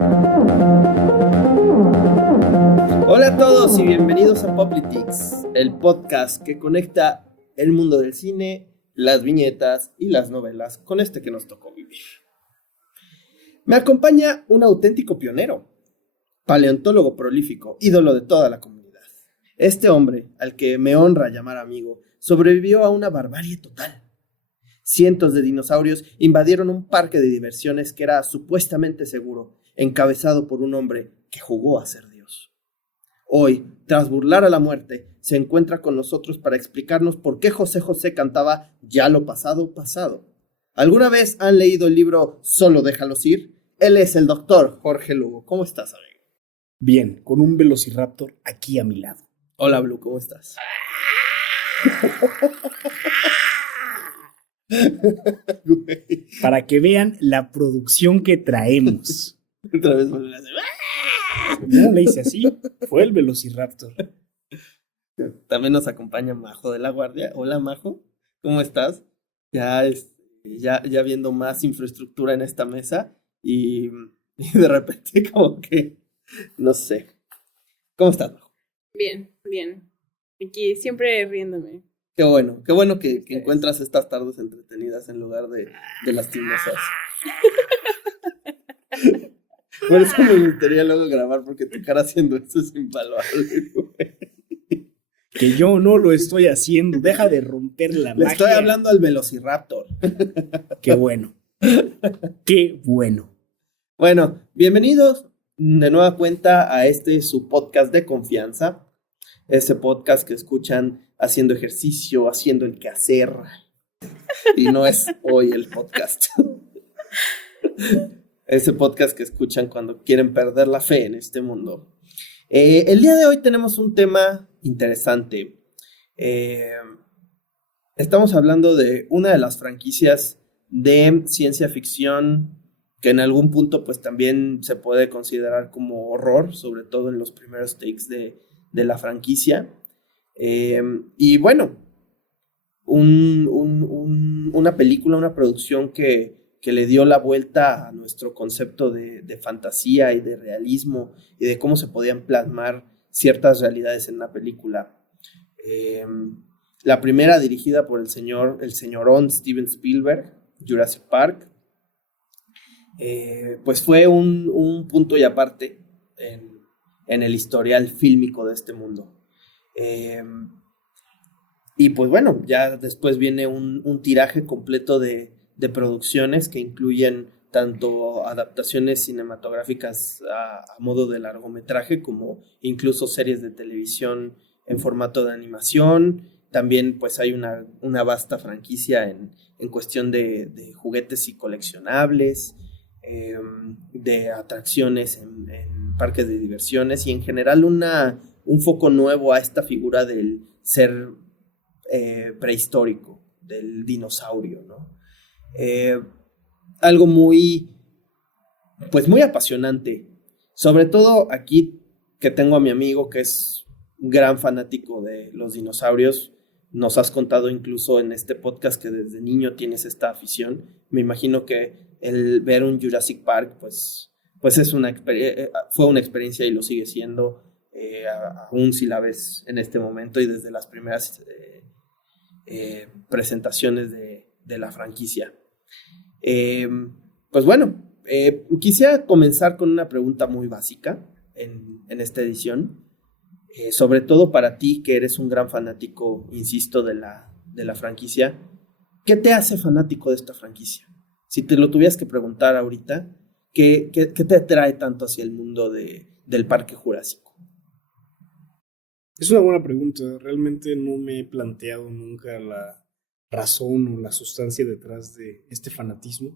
Hola a todos y bienvenidos a Poplitics, el podcast que conecta el mundo del cine, las viñetas y las novelas con este que nos tocó vivir. Me acompaña un auténtico pionero, paleontólogo prolífico, ídolo de toda la comunidad. Este hombre, al que me honra llamar amigo, sobrevivió a una barbarie total. Cientos de dinosaurios invadieron un parque de diversiones que era supuestamente seguro, encabezado por un hombre que jugó a ser Dios. Hoy, tras burlar a la muerte, se encuentra con nosotros para explicarnos por qué José José cantaba Ya lo pasado, pasado. ¿Alguna vez han leído el libro Solo déjalos ir? Él es el doctor Jorge Lugo. ¿Cómo estás, amigo? Bien, con un velociraptor aquí a mi lado. Hola, Blue, ¿cómo estás? Para que vean la producción que traemos. Otra vez vuelve a hacer. No le hice así, fue el velociraptor. También nos acompaña Majo de la Guardia. Hola, Majo, ¿cómo estás? Ya viendo más infraestructura en esta mesa y de repente como que, no sé. ¿Cómo estás, Majo? Bien. Aquí siempre riéndome. Qué bueno que encuentras estas tardes entretenidas en lugar de lastimosas. Por eso me gustaría luego grabar, porque tu cara haciendo eso es invaluable, güey. Que yo no lo estoy haciendo, deja de romper la Le magia. estoy hablando al Velociraptor. Qué bueno. Qué bueno. Bueno, bienvenidos de nueva cuenta a su podcast de confianza. Ese podcast que escuchan haciendo ejercicio, haciendo el quehacer. Y no es hoy el podcast. Ese podcast que escuchan cuando quieren perder la fe en este mundo. El día de hoy tenemos un tema interesante. Estamos hablando de una de las franquicias de ciencia ficción que en algún punto pues también se puede considerar como horror, sobre todo en los primeros takes de la franquicia. Y bueno, una película, una producción que le dio la vuelta a nuestro concepto de fantasía y de realismo y de cómo se podían plasmar ciertas realidades en una película. La primera, dirigida por el señorón Steven Spielberg, Jurassic Park, pues fue un punto y aparte en el historial fílmico de este mundo. Y pues bueno, ya después viene un tiraje completo de producciones que incluyen tanto adaptaciones cinematográficas a modo de largometraje como incluso series de televisión en formato de animación. También pues hay una vasta franquicia en cuestión de juguetes y coleccionables, de atracciones en parques de diversiones y en general un foco nuevo a esta figura del ser prehistórico, del dinosaurio, ¿no? Algo muy apasionante, sobre todo aquí que tengo a mi amigo que es gran fanático de los dinosaurios. Nos has contado incluso en este podcast que desde niño tienes esta afición. Me imagino que el ver un Jurassic Park pues es fue una experiencia y lo sigue siendo, aún si la ves en este momento y desde las primeras presentaciones de la franquicia. Pues bueno, quisiera comenzar con una pregunta muy básica en esta edición, sobre todo para ti que eres un gran fanático, insisto, de la franquicia. ¿Qué te hace fanático de esta franquicia? Si te lo tuvieras que preguntar ahorita, ¿qué te atrae tanto hacia el mundo del Parque Jurásico? Es una buena pregunta. Realmente no me he planteado nunca la razón o la sustancia detrás de este fanatismo.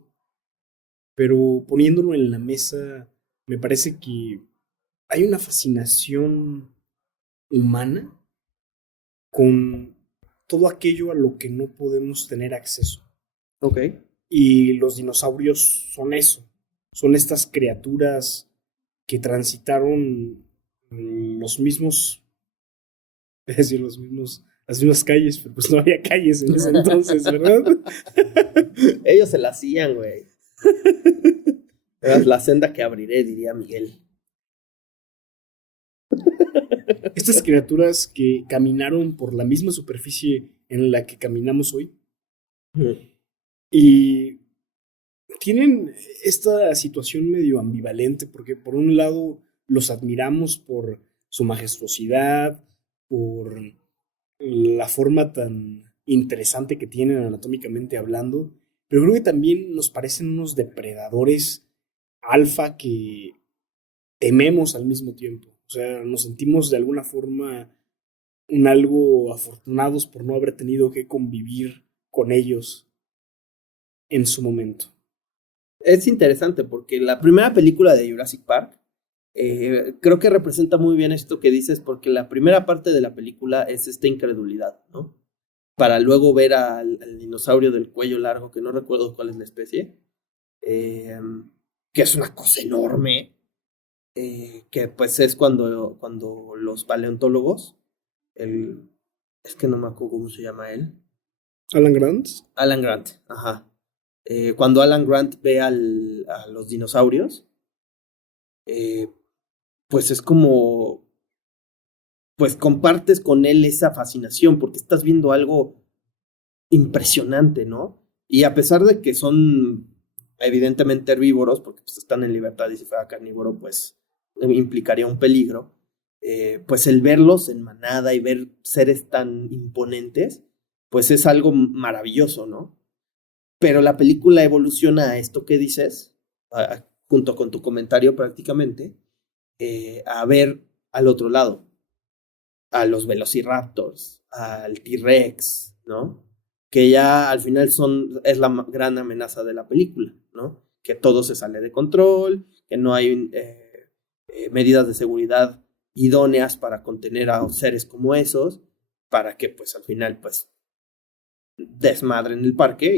Pero poniéndolo en la mesa, me parece que hay una fascinación humana con todo aquello a lo que no podemos tener acceso. Ok. Y los dinosaurios son eso. Son estas criaturas que transitaron las mismas calles, pero pues no había calles en ese entonces, ¿verdad? Ellos se la hacían, güey. Es la senda que abriré, diría Miguel. Estas criaturas que caminaron por la misma superficie en la que caminamos hoy y tienen esta situación medio ambivalente porque por un lado los admiramos por su majestuosidad, por la forma tan interesante que tienen anatómicamente hablando, pero creo que también nos parecen unos depredadores alfa que tememos al mismo tiempo. O sea, nos sentimos de alguna forma un algo afortunados por no haber tenido que convivir con ellos en su momento. Es interesante porque la primera película de Jurassic Park creo que representa muy bien esto que dices, porque la primera parte de la película es esta incredulidad, ¿no? Para luego ver al dinosaurio del cuello largo, que no recuerdo cuál es la especie, que es una cosa enorme, que pues es cuando los paleontólogos, es que no me acuerdo cómo se llama él. Alan Grant. Alan Grant, ajá. Cuando Alan Grant ve a los dinosaurios, pues es como, pues compartes con él esa fascinación, porque estás viendo algo impresionante, ¿no? Y a pesar de que son evidentemente herbívoros, porque pues, están en libertad y si fuera carnívoro, pues implicaría un peligro, pues el verlos en manada y ver seres tan imponentes, pues es algo maravilloso, ¿no? Pero la película evoluciona a esto que dices, junto con tu comentario prácticamente, a ver al otro lado, a los velociraptors, al T-Rex, ¿no? Que ya al final es la gran amenaza de la película, ¿no? Que todo se sale de control, que no hay medidas de seguridad idóneas para contener a seres como esos, para que pues al final pues desmadren el parque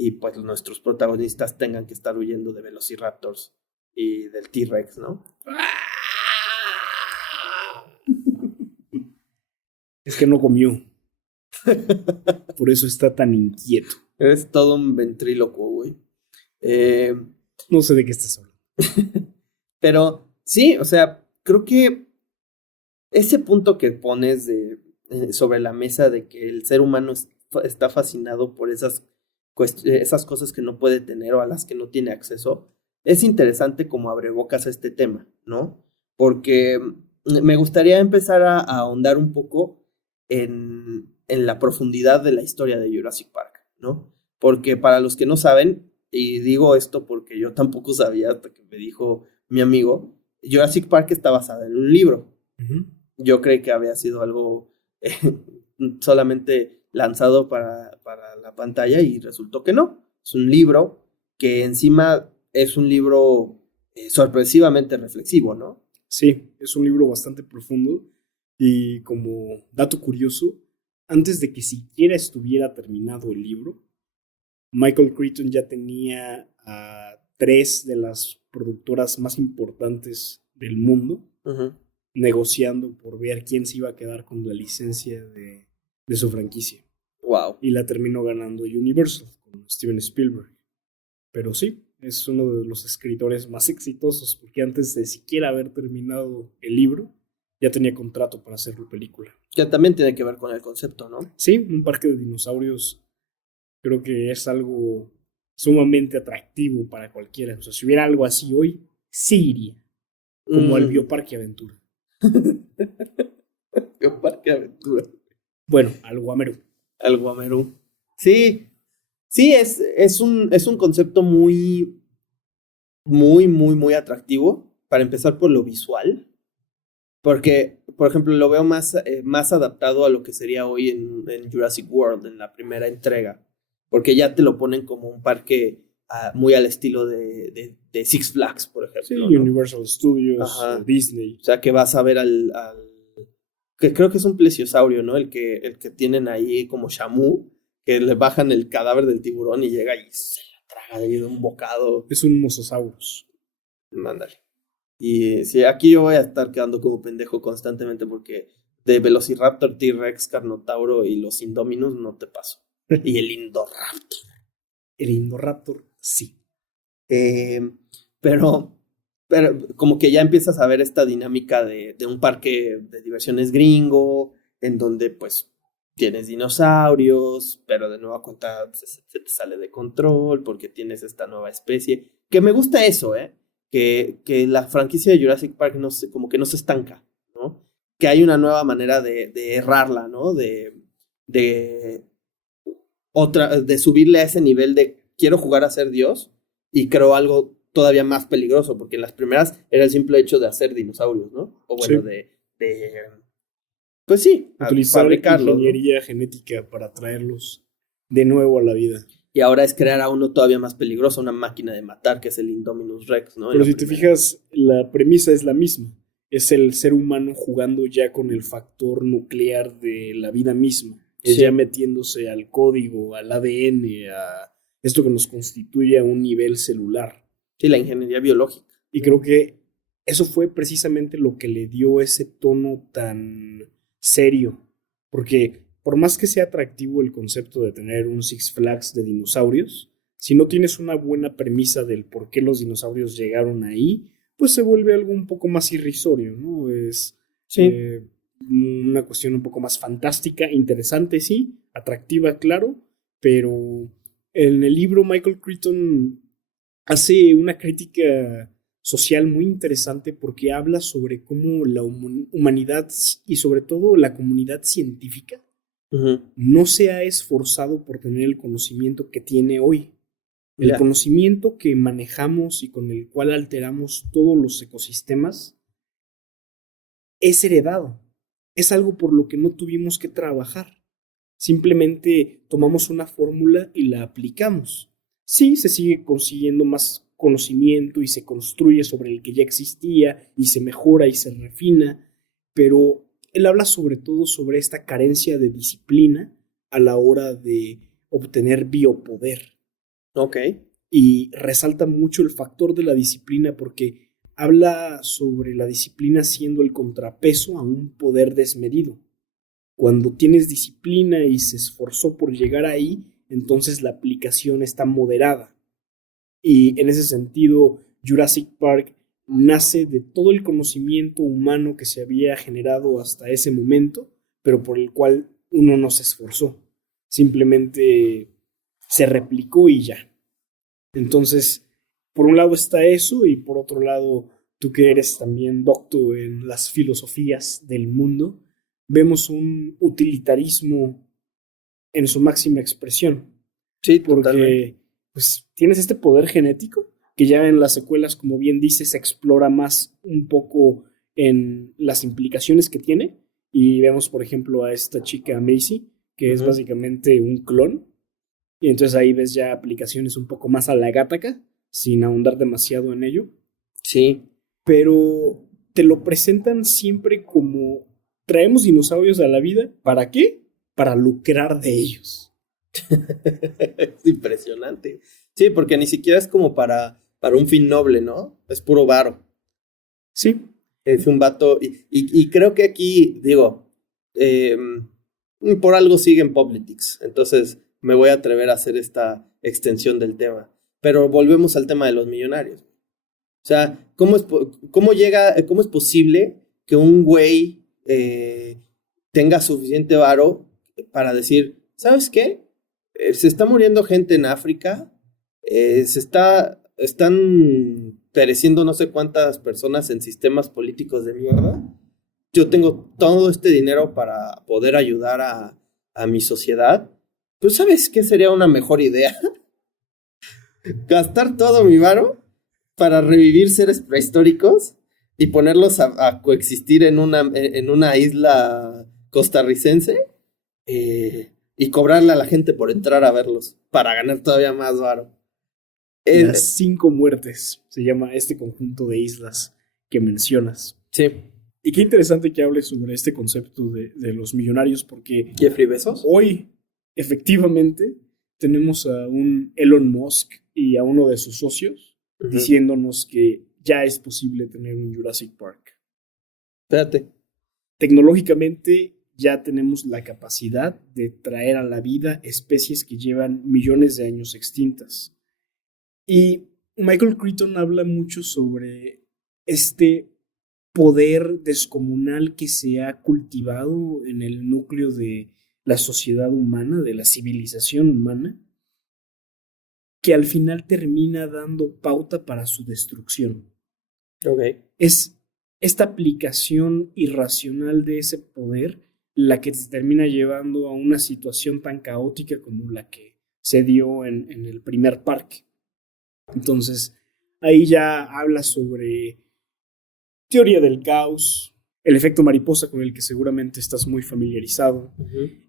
y pues nuestros protagonistas tengan que estar huyendo de velociraptors y del T-Rex, ¿no? Es que no comió. Por eso está tan inquieto. Eres todo un ventrílocuo, güey. No sé de qué estás hablando. Pero sí, o sea, creo que ese punto que pones sobre la mesa de que el ser humano está fascinado por esas cosas que no puede tener o a las que no tiene acceso, es interesante como abrebocas a este tema, ¿no? Porque me gustaría empezar a ahondar un poco en la profundidad de la historia de Jurassic Park, ¿no? Porque para los que no saben, y digo esto porque yo tampoco sabía hasta que me dijo mi amigo, Jurassic Park está basada en un libro. Yo creí que había sido algo solamente lanzado para la pantalla y resultó que no. Es un libro que encima es un libro sorpresivamente reflexivo, ¿no? Sí, es un libro bastante profundo y como dato curioso, antes de que siquiera estuviera terminado el libro, Michael Crichton ya tenía a 3 de las productoras más importantes del mundo negociando por ver quién se iba a quedar con la licencia de su franquicia. Wow. Y la terminó ganando Universal con Steven Spielberg. Pero sí, es uno de los escritores más exitosos porque antes de siquiera haber terminado el libro, ya tenía contrato para hacer la película. Que también tiene que ver con el concepto, ¿no? Sí, un parque de dinosaurios creo que es algo sumamente atractivo para cualquiera. O sea, si hubiera algo así hoy, sí iría. Como al Bioparque Aventura. Bioparque Aventura. Bueno, al Guamerú. Al Guamerú. Sí, es un concepto muy, muy, muy, muy atractivo. Para empezar por lo visual. Porque, por ejemplo, lo veo más adaptado a lo que sería hoy en Jurassic World, en la primera entrega. Porque ya te lo ponen como un parque muy al estilo de Six Flags, por ejemplo. Sí, ¿no? Universal Studios, Disney. O sea, que vas a ver que creo que es un plesiosaurio, ¿no? El que tienen ahí como Shamu, que le bajan el cadáver del tiburón y llega y se la traga de un bocado. Es un Mosasaurus. Mándale. Y sí, aquí yo voy a estar quedando como pendejo constantemente porque de Velociraptor, T-Rex, Carnotauro y los Indominus no te paso. Y el Indoraptor. El Indoraptor, sí. pero como que ya empiezas a ver esta dinámica de un parque de diversiones gringo, en donde pues tienes dinosaurios, pero de nueva cuenta se te sale de control porque tienes esta nueva especie. Que me gusta eso, ¿eh? Que la franquicia de Jurassic Park no se, como que no se estanca, ¿no? Que hay una nueva manera de errarla, ¿no? De de subirle a ese nivel de quiero jugar a ser Dios y creo algo todavía más peligroso, porque en las primeras era el simple hecho de hacer dinosaurios, ¿no? O bueno, Sí. Pues sí, Utilizar fabricarlos, ¿no? ingeniería genética para traerlos de nuevo a la vida. Y ahora es crear a uno todavía más peligroso, una máquina de matar, que es el Indominus Rex, ¿no? Pero si te fijas, la premisa es la misma. Es el ser humano jugando ya con el factor nuclear de la vida misma. Es Sí. ya metiéndose al código, al ADN, a esto que nos constituye a un nivel celular. Sí, la ingeniería biológica. Y creo que eso fue precisamente lo que le dio ese tono tan serio. Porque por más que sea atractivo el concepto de tener un Six Flags de dinosaurios, si no tienes una buena premisa del por qué los dinosaurios llegaron ahí, pues se vuelve algo un poco más irrisorio, ¿no? Es Sí. una cuestión un poco más fantástica, interesante, sí, atractiva, claro, pero en el libro Michael Crichton hace una crítica social muy interesante porque habla sobre cómo la humanidad y sobre todo la comunidad científica Ujú. no se ha esforzado por tener el conocimiento que tiene hoy. El Ya. conocimiento que manejamos y con el cual alteramos todos los ecosistemas es heredado. Es algo por lo que no tuvimos que trabajar. Simplemente tomamos una fórmula y la aplicamos. Sí, se sigue consiguiendo más conocimiento y se construye sobre el que ya existía y se mejora y se refina, pero él habla sobre todo sobre esta carencia de disciplina a la hora de obtener biopoder. Ok. Y resalta mucho el factor de la disciplina porque habla sobre la disciplina siendo el contrapeso a un poder desmedido. Cuando tienes disciplina y se esforzó por llegar ahí, entonces la aplicación está moderada. Y en ese sentido, Jurassic Park nace de todo el conocimiento humano que se había generado hasta ese momento, pero por el cual uno no se esforzó. Simplemente se replicó y ya. Entonces, por un lado está eso y por otro lado, tú que eres también docto en las filosofías del mundo, vemos un utilitarismo en su máxima expresión. Sí, totalmente. Porque pues tienes este poder genético que ya en las secuelas, como bien dices, se explora más un poco en las implicaciones que tiene. Y vemos, por ejemplo, a esta chica Macy, que es básicamente un clon. Y entonces ahí ves ya aplicaciones un poco más a la Gattaca, sin ahondar demasiado en ello. Sí. Pero te lo presentan siempre como traemos dinosaurios a la vida. ¿Para qué? Para lucrar de ellos. Es impresionante. Sí, porque ni siquiera es como para un fin noble, ¿no? Es puro varo. Sí. Es un vato. Y creo que aquí, digo, por algo siguen Politics. Entonces me voy a atrever a hacer esta extensión del tema. Pero volvemos al tema de los millonarios. O sea, cómo es posible que un güey tenga suficiente varo para decir, ¿sabes qué? Se está muriendo gente en África, están pereciendo no sé cuántas personas en sistemas políticos de mierda. Yo tengo todo este dinero para poder ayudar a mi sociedad. Pues, ¿sabes qué sería una mejor idea? Gastar todo mi varo para revivir seres prehistóricos y ponerlos a coexistir en una isla costarricense y cobrarle a la gente por entrar a verlos para ganar todavía más varo. Las 5 muertes se llama este conjunto de islas que mencionas. Sí. Y qué interesante que hables sobre este concepto de los millonarios, porque Jeffrey Bezos. hoy, efectivamente, tenemos a un Elon Musk y a uno de sus socios diciéndonos que ya es posible tener un Jurassic Park. Espérate. Tecnológicamente ya tenemos la capacidad de traer a la vida especies que llevan millones de años extintas. Y Michael Crichton habla mucho sobre este poder descomunal que se ha cultivado en el núcleo de la sociedad humana, de la civilización humana, que al final termina dando pauta para su destrucción. Ok. Es esta aplicación irracional de ese poder la que te termina llevando a una situación tan caótica como la que se dio en el primer parque. Entonces, ahí ya habla sobre teoría del caos, el efecto mariposa con el que seguramente estás muy familiarizado.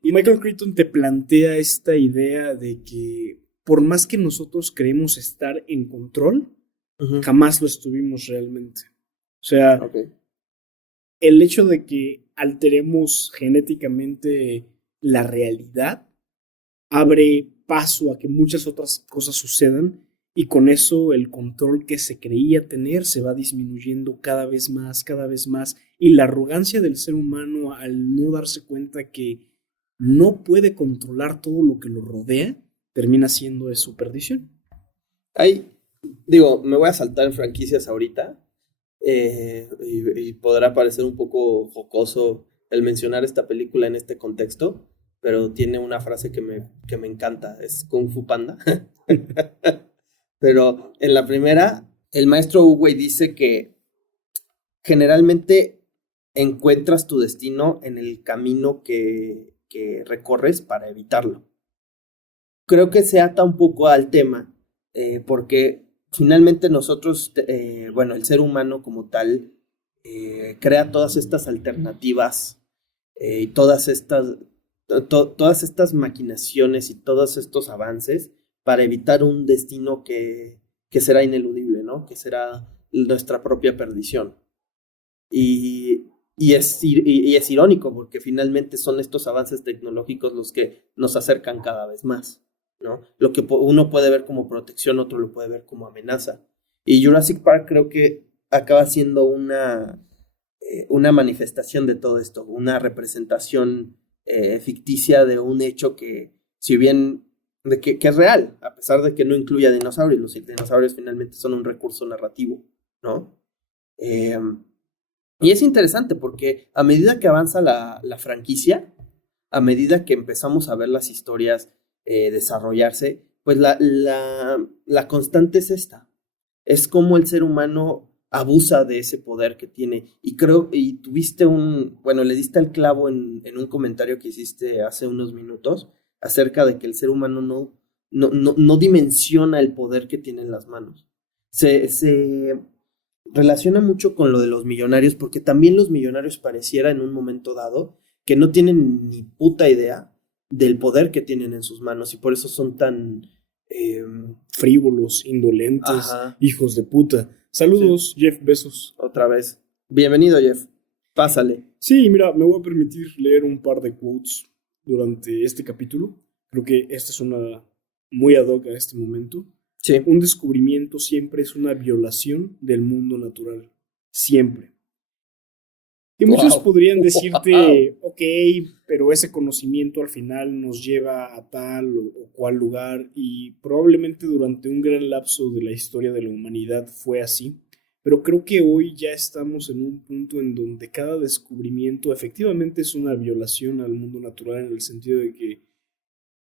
Y Michael Crichton te plantea esta idea de que por más que nosotros creemos estar en control, jamás lo estuvimos realmente. O sea, el hecho de que alteremos genéticamente la realidad abre paso a que muchas otras cosas sucedan y con eso el control que se creía tener se va disminuyendo cada vez más y la arrogancia del ser humano al no darse cuenta que no puede controlar todo lo que lo rodea termina siendo de su perdición. Ahí, digo, me voy a saltar en franquicias ahorita y podrá parecer un poco jocoso el mencionar esta película en este contexto, pero tiene una frase que me encanta, es Kung Fu Panda. Pero en la primera, el maestro Uwei dice que generalmente encuentras tu destino en el camino que recorres para evitarlo. Creo que se ata un poco al tema, porque finalmente nosotros, bueno, el ser humano como tal, crea todas estas alternativas y todas estas maquinaciones y todos estos avances para evitar un destino que será ineludible, ¿no? Que será nuestra propia perdición. Y es irónico porque finalmente son estos avances tecnológicos los que nos acercan cada vez más, ¿no? Lo que uno puede ver como protección, otro lo puede ver como amenaza. Y Jurassic Park creo que acaba siendo una manifestación de todo esto, una representación ficticia de un hecho que, si bien que es real, a pesar de que no incluya dinosaurios, los dinosaurios finalmente son un recurso narrativo, ¿no? Y es interesante porque a medida que avanza la franquicia, a medida que empezamos a ver las historias desarrollarse, pues la constante es esta. Es como el ser humano abusa de ese poder que tiene. Y creo, y tuviste le diste al clavo en un comentario que hiciste hace unos minutos acerca de que el ser humano no dimensiona el poder que tiene en las manos. Se relaciona mucho con lo de los millonarios, porque también los millonarios pareciera en un momento dado que no tienen ni puta idea del poder que tienen en sus manos y por eso son tan frívolos, indolentes, ajá, hijos de puta. Saludos, sí. Jeff Bezos. Otra vez. Bienvenido, Jeff. Pásale. Sí, mira, me voy a permitir leer un par de quotes durante este capítulo. Creo que esta es una muy ad hoc a este momento. Sí. Un descubrimiento siempre es una violación del mundo natural. Siempre. Y muchos podrían decirte, ok, pero ese conocimiento al final nos lleva a tal o cual lugar y probablemente durante un gran lapso de la historia de la humanidad fue así, pero creo que hoy ya estamos en un punto en donde cada descubrimiento efectivamente es una violación al mundo natural en el sentido de que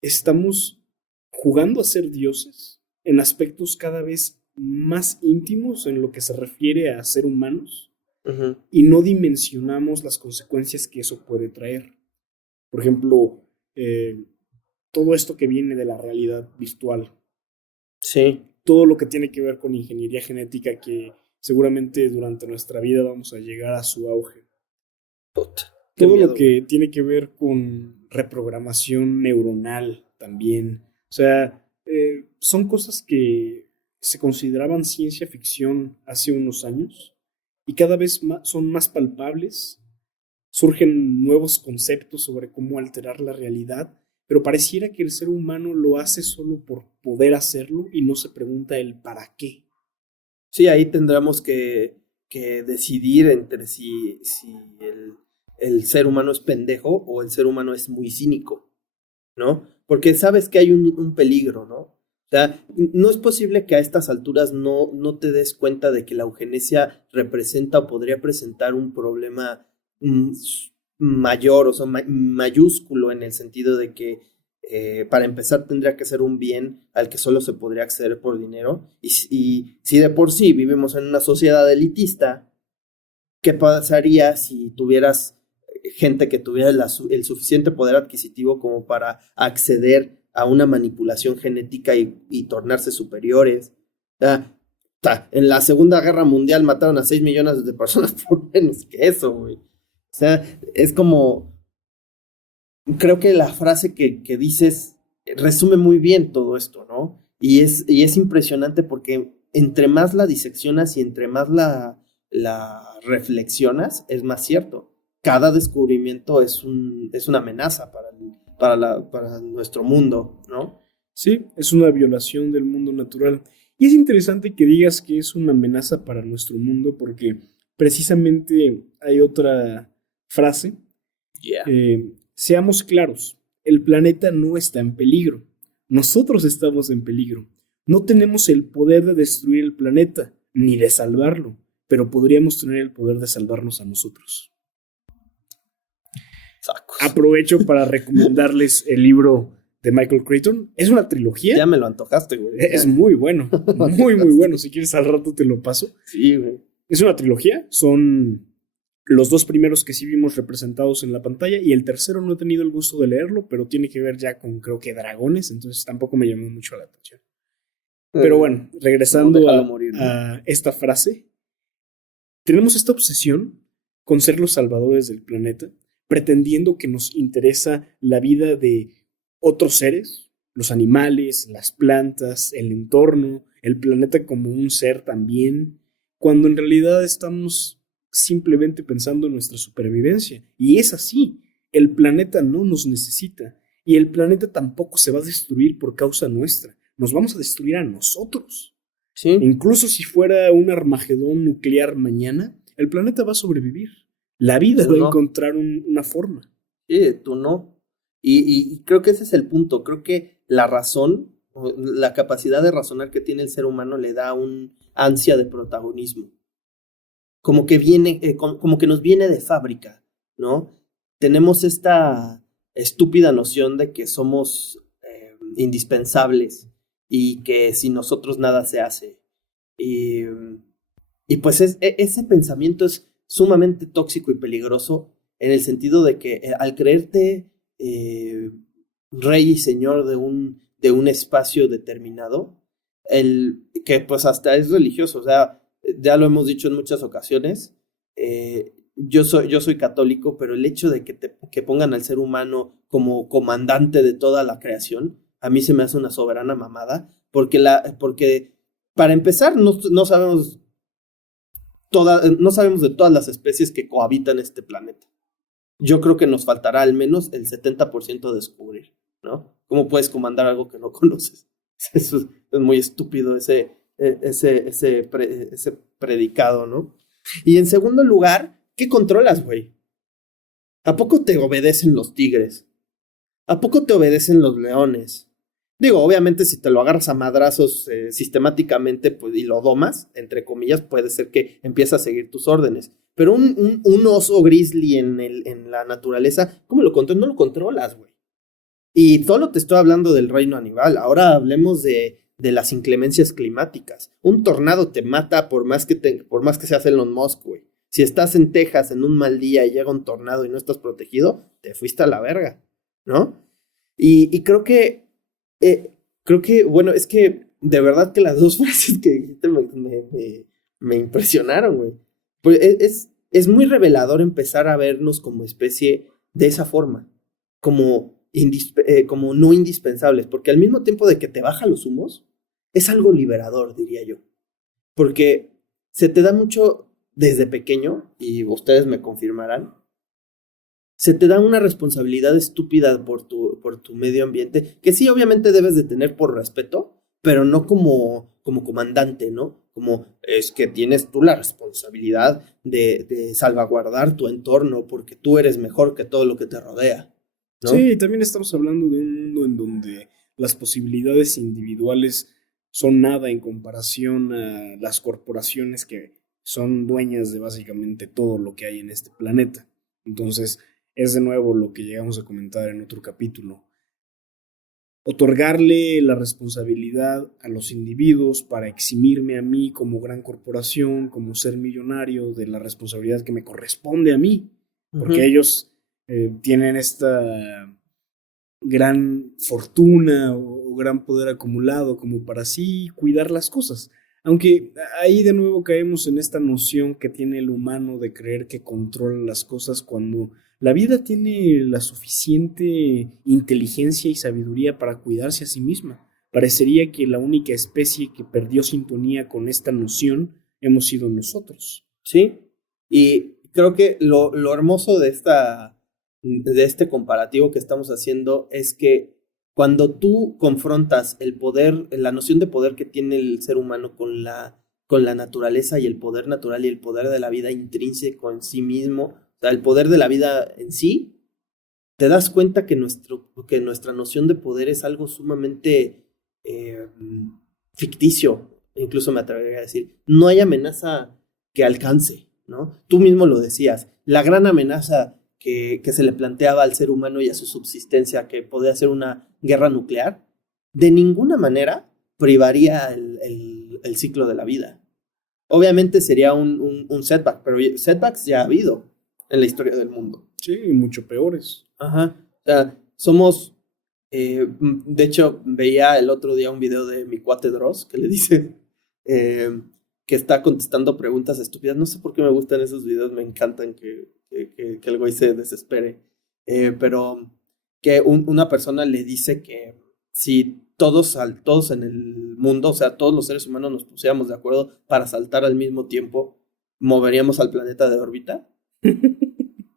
estamos jugando a ser dioses en aspectos cada vez más íntimos en lo que se refiere a ser humanos. Uh-huh. Y no dimensionamos las consecuencias que eso puede traer. Por ejemplo, todo esto que viene de la realidad virtual. Sí. Todo lo que tiene que ver con ingeniería genética que seguramente durante nuestra vida vamos a llegar a su auge. Todo lo que tiene que ver con reprogramación neuronal también. O sea, son cosas que se consideraban ciencia ficción hace unos años. Y cada vez son más palpables, surgen nuevos conceptos sobre cómo alterar la realidad, pero pareciera que el ser humano lo hace solo por poder hacerlo y no se pregunta el para qué. Sí, ahí tendremos que decidir entre si el ser humano es pendejo o el ser humano es muy cínico, ¿no? Porque sabes que hay un peligro, ¿no? O O sea, no es posible que a estas alturas no te des cuenta de que la eugenesia representa o podría presentar un problema mm, mayor, o sea, mayúsculo en el sentido de que para empezar tendría que ser un bien al que solo se podría acceder por dinero. Y si de por sí vivimos en una sociedad elitista, ¿qué pasaría si tuvieras gente que tuviera el suficiente poder adquisitivo como para acceder a una manipulación genética y tornarse superiores? Ah, en la Segunda Guerra Mundial mataron a 6 millones de personas por menos que eso, güey. O sea, es como, creo que la frase que dices resume muy bien todo esto, ¿no? Y es impresionante porque entre más la diseccionas y entre más la reflexionas, es más cierto. Cada descubrimiento es una amenaza para nuestro mundo, ¿no? Sí, es una violación del mundo natural. Y es interesante que digas que es una amenaza para nuestro mundo porque precisamente hay otra frase. Yeah. Seamos claros, el planeta no está en peligro. Nosotros estamos en peligro. No tenemos el poder de destruir el planeta, ni de salvarlo, pero podríamos tener el poder de salvarnos a nosotros. Sacos. Aprovecho para recomendarles el libro de Michael Crichton. Es una trilogía. Ya me lo antojaste, güey. Es muy bueno, muy, muy bueno. Si quieres al rato te lo paso. Sí, güey. Es una trilogía, son los 2 primeros que sí vimos representados en la pantalla y el tercero no he tenido el gusto de leerlo, pero tiene que ver ya con, creo que dragones, entonces tampoco me llamó mucho la atención. Pero bueno, regresando a esta frase, tenemos esta obsesión con ser los salvadores del planeta, pretendiendo que nos interesa la vida de otros seres, los animales, las plantas, el entorno, el planeta como un ser también, cuando en realidad estamos simplemente pensando en nuestra supervivencia. Y es así, el planeta no nos necesita y el planeta tampoco se va a destruir por causa nuestra. Nos vamos a destruir a nosotros. Sí. Incluso si fuera un Armagedón nuclear mañana, el planeta va a sobrevivir. La vida va a encontrar una forma. Sí, tú no. Y creo que ese es el punto. Creo que la razón, la capacidad de razonar que tiene el ser humano le da un ansia de protagonismo. Como que viene, como que nos viene de fábrica, ¿no? Tenemos esta estúpida noción de que somos indispensables y que sin nosotros nada se hace. Y pues ese pensamiento es sumamente tóxico y peligroso en el sentido de que al creerte rey y señor de un espacio determinado, que pues hasta es religioso, o sea, ya lo hemos dicho en muchas ocasiones, yo soy católico, pero el hecho de que pongan al ser humano como comandante de toda la creación, a mí se me hace una soberana mamada, porque para empezar no sabemos de todas las especies que cohabitan este planeta. Yo creo que nos faltará al menos el 70% de descubrir, ¿no? ¿Cómo puedes comandar algo que no conoces? Eso es muy estúpido ese predicado, ¿no? Y en segundo lugar, ¿qué controlas, güey? ¿A poco te obedecen los tigres? ¿A poco te obedecen los leones? Digo, obviamente si te lo agarras a madrazos sistemáticamente pues, y lo domas, entre comillas, puede ser que empieces a seguir tus órdenes. Pero un oso grizzly en la naturaleza, ¿cómo lo controlas? No lo controlas, güey. Y solo te estoy hablando del reino animal. Ahora hablemos de las inclemencias climáticas. Un tornado te mata por más que seas Elon Musk, güey. Si estás en Texas en un mal día y llega un tornado y no estás protegido, te fuiste a la verga, ¿no? Y creo que, bueno, es que de verdad que las 2 frases que dijiste me impresionaron, güey. Pues es muy revelador empezar a vernos como especie de esa forma, como no indispensables, porque al mismo tiempo de que te baja los humos, es algo liberador, diría yo. Porque se te da mucho desde pequeño, y ustedes me confirmarán, se te da una responsabilidad estúpida por tu medio ambiente, que sí, obviamente debes de tener por respeto, pero no como comandante, ¿no? Como es que tienes tú la responsabilidad de salvaguardar tu entorno porque tú eres mejor que todo lo que te rodea, ¿no? Sí, también estamos hablando de un mundo en donde las posibilidades individuales son nada en comparación a las corporaciones que son dueñas de básicamente todo lo que hay en este planeta. Entonces, es de nuevo lo que llegamos a comentar en otro capítulo. Otorgarle la responsabilidad a los individuos para eximirme a mí como gran corporación, como ser millonario, de la responsabilidad que me corresponde a mí, porque ellos tienen esta gran fortuna o gran poder acumulado como para así cuidar las cosas. Aunque ahí de nuevo caemos en esta noción que tiene el humano de creer que controla las cosas cuando la vida tiene la suficiente inteligencia y sabiduría para cuidarse a sí misma. Parecería que la única especie que perdió sintonía con esta noción hemos sido nosotros. Sí, y creo que lo hermoso de este comparativo que estamos haciendo es que cuando tú confrontas el poder, la noción de poder que tiene el ser humano con la naturaleza y el poder natural y el poder de la vida intrínseco en sí mismo, o sea, el poder de la vida en sí, te das cuenta que nuestra noción de poder es algo sumamente ficticio, incluso me atrevería a decir. No hay amenaza que alcance, ¿no? Tú mismo lo decías, la gran amenaza que se le planteaba al ser humano y a su subsistencia, que podía ser una guerra nuclear, de ninguna manera privaría el ciclo de la vida. Obviamente sería un setback, pero setbacks ya ha habido en la historia del mundo. Sí, y mucho peores. Ajá. O sea, somos... de hecho, veía el otro día un video de mi cuate Dross que le dice que está contestando preguntas estúpidas. No sé por qué me gustan esos videos, me encantan que el güey se desespere. Pero que una persona le dice que si todos en el mundo, o sea, todos los seres humanos nos pusiéramos de acuerdo para saltar al mismo tiempo, moveríamos al planeta de órbita.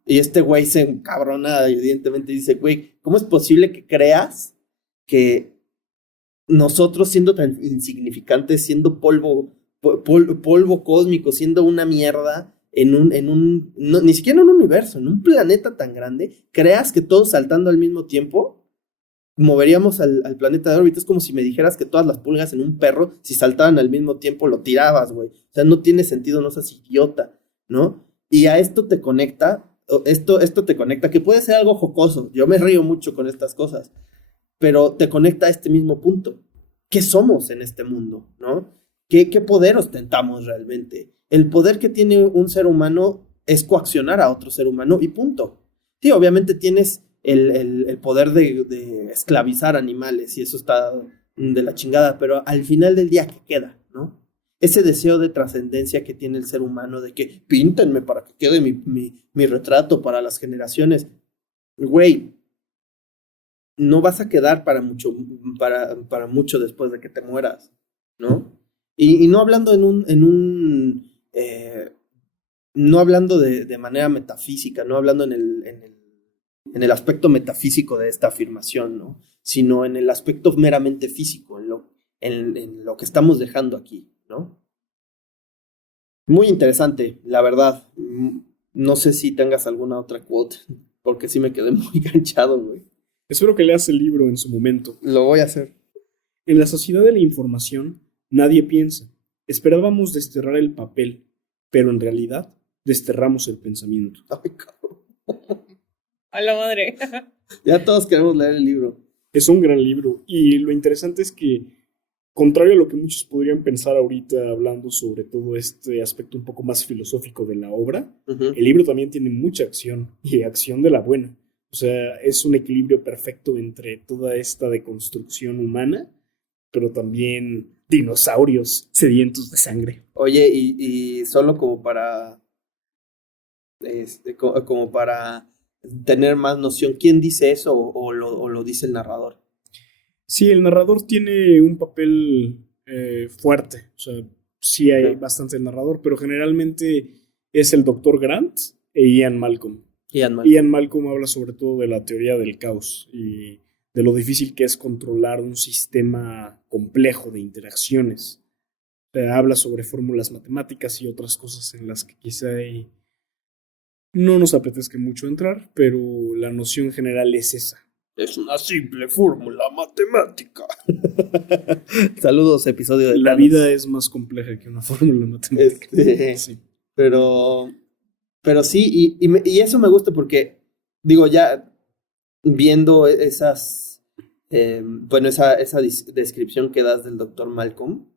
Y este güey se encabrona evidentemente y dice, güey, ¿cómo es posible que creas que nosotros siendo tan insignificantes, siendo polvo cósmico, siendo una mierda no, ni siquiera en un universo, en un planeta tan grande, creas que todos saltando al mismo tiempo moveríamos al planeta de órbita? Es como si me dijeras que todas las pulgas en un perro, si saltaban al mismo tiempo, lo tirabas, güey. O sea, no tiene sentido, no seas idiota, ¿no? Y a esto te conecta, esto te conecta, que puede ser algo jocoso. Yo me río mucho con estas cosas, pero te conecta a este mismo punto. ¿Qué somos en este mundo, no? ¿Qué poder ostentamos realmente? El poder que tiene un ser humano es coaccionar a otro ser humano y punto. Sí, obviamente tienes el poder de esclavizar animales y eso está de la chingada, pero al final del día, ¿qué queda, no? Ese deseo de trascendencia que tiene el ser humano de que píntenme para que quede mi retrato para las generaciones. Güey, no vas a quedar para mucho después de que te mueras, ¿no? Y no hablando no hablando de manera metafísica, no hablando en el aspecto metafísico de esta afirmación, ¿no? Sino en el aspecto meramente físico, en lo que estamos dejando aquí, ¿no? Muy interesante, la verdad. No sé si tengas alguna otra quote, porque sí me quedé muy ganchado, güey. Espero que leas el libro en su momento. Lo voy a hacer. En la sociedad de la información, nadie piensa. Esperábamos desterrar el papel, pero en realidad desterramos el pensamiento. Ay, cabrón. A la madre. Ya todos queremos leer el libro. Es un gran libro y lo interesante es que, contrario a lo que muchos podrían pensar ahorita hablando sobre todo este aspecto un poco más filosófico de la obra, el libro también tiene mucha acción y acción de la buena. O sea, es un equilibrio perfecto entre toda esta deconstrucción humana, pero también dinosaurios sedientos de sangre. Oye, y solo como para como para tener más noción, ¿quién dice eso o lo dice el narrador? Sí, el narrador tiene un papel fuerte. O sea, sí hay bastante el narrador, pero generalmente es el Dr. Grant e Ian Malcolm. Ian Malcolm habla sobre todo de la teoría del caos y de lo difícil que es controlar un sistema complejo de interacciones. Habla sobre fórmulas matemáticas y otras cosas en las que quizá no nos apetezca mucho entrar, pero la noción general es esa. Es una simple fórmula matemática. Saludos, episodio de La Thanos. vida es más compleja que una fórmula matemática. Sí. Pero sí, y eso me gusta porque, digo, ya viendo esas, esa descripción que das del Dr. Malcolm,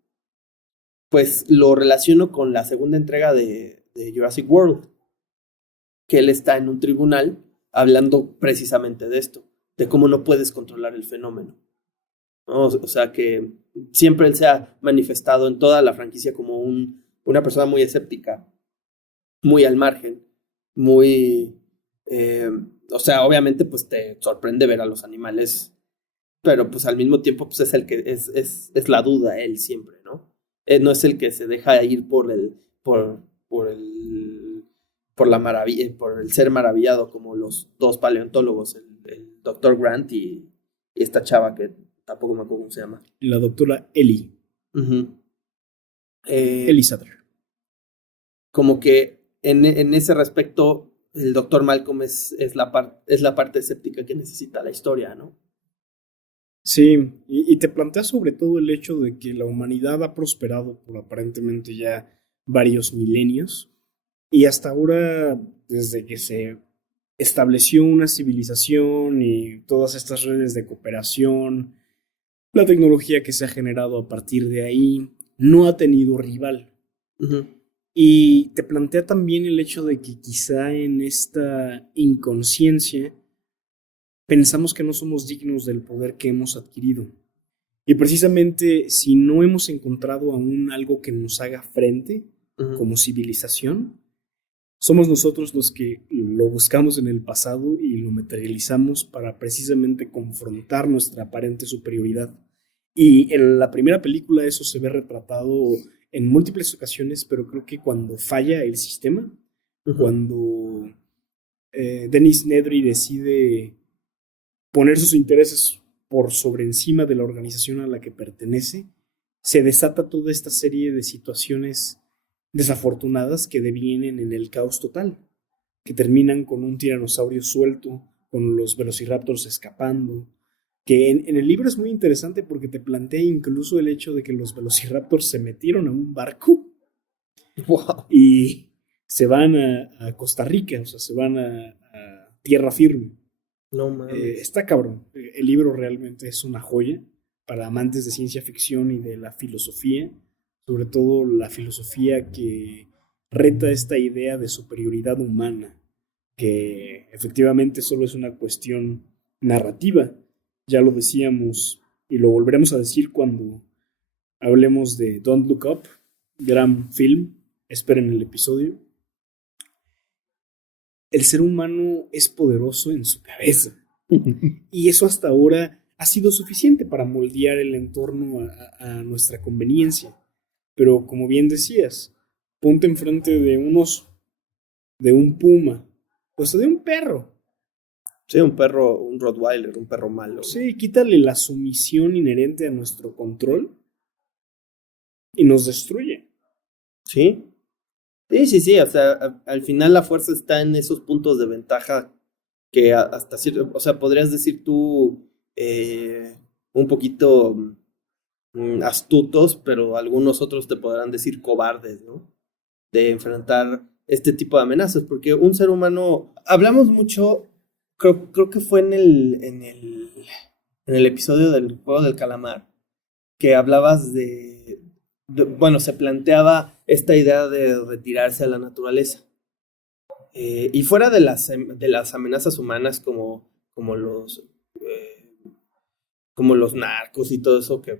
pues lo relaciono con la segunda entrega de Jurassic World, que él está en un tribunal hablando precisamente de esto, de cómo no puedes controlar el fenómeno, ¿no? O sea que siempre él se ha manifestado en toda la franquicia como una persona muy escéptica, muy al margen, muy... o sea, obviamente pues te sorprende ver a los animales, pero pues al mismo tiempo pues es el que es la duda él siempre, ¿no? No es el que se deja ir por la maravilla, por el ser maravillado, como los dos paleontólogos, el Dr. Grant y esta chava que tampoco me acuerdo cómo se llama. La doctora Ellie. Uh-huh. Ellie Sattler. Como que en ese respecto, el Dr. Malcolm es la parte escéptica que necesita la historia, ¿no? Sí, y te plantea sobre todo el hecho de que la humanidad ha prosperado por aparentemente ya varios milenios, y hasta ahora, desde que se estableció una civilización y todas estas redes de cooperación, la tecnología que se ha generado a partir de ahí, no ha tenido rival. Uh-huh. Y te plantea también el hecho de que quizá en esta inconsciencia pensamos que no somos dignos del poder que hemos adquirido. Y precisamente si no hemos encontrado aún algo que nos haga frente, uh-huh, como civilización, somos nosotros los que lo buscamos en el pasado y lo materializamos para precisamente confrontar nuestra aparente superioridad. Y en la primera película eso se ve retratado en múltiples ocasiones, pero creo que cuando falla el sistema, uh-huh, cuando Dennis Nedry decide poner sus intereses por sobre encima de la organización a la que pertenece, se desata toda esta serie de situaciones desafortunadas que devienen en el caos total, que terminan con un tiranosaurio suelto, con los velociraptors escapando, que en el libro es muy interesante porque te plantea incluso el hecho de que los velociraptors se metieron a un barco. Wow. Y se van a Costa Rica, o sea, se van a tierra firme. No mames. Está cabrón. El libro realmente es una joya para amantes de ciencia ficción y de la filosofía, sobre todo la filosofía que reta esta idea de superioridad humana, que efectivamente solo es una cuestión narrativa. Ya lo decíamos y lo volveremos a decir cuando hablemos de Don't Look Up, gran film, esperen el episodio. El ser humano es poderoso en su cabeza. Y eso hasta ahora ha sido suficiente para moldear el entorno a nuestra conveniencia. Pero como bien decías, ponte enfrente de un oso, de un puma, o sea, de un perro. Sí, un perro, un Rottweiler, un perro malo. Sí, quítale la sumisión inherente a nuestro control y nos destruye. Sí. Sí, o sea, al final la fuerza está en esos puntos de ventaja que hasta cierto, o sea, podrías decir tú un poquito astutos, pero algunos otros te podrán decir cobardes, ¿no? De enfrentar este tipo de amenazas, porque un ser humano, hablamos mucho, creo que fue en el episodio del Juego del Calamar, que hablabas bueno, se planteaba esta idea de retirarse a la naturaleza. Y fuera de las amenazas humanas como los narcos y todo eso que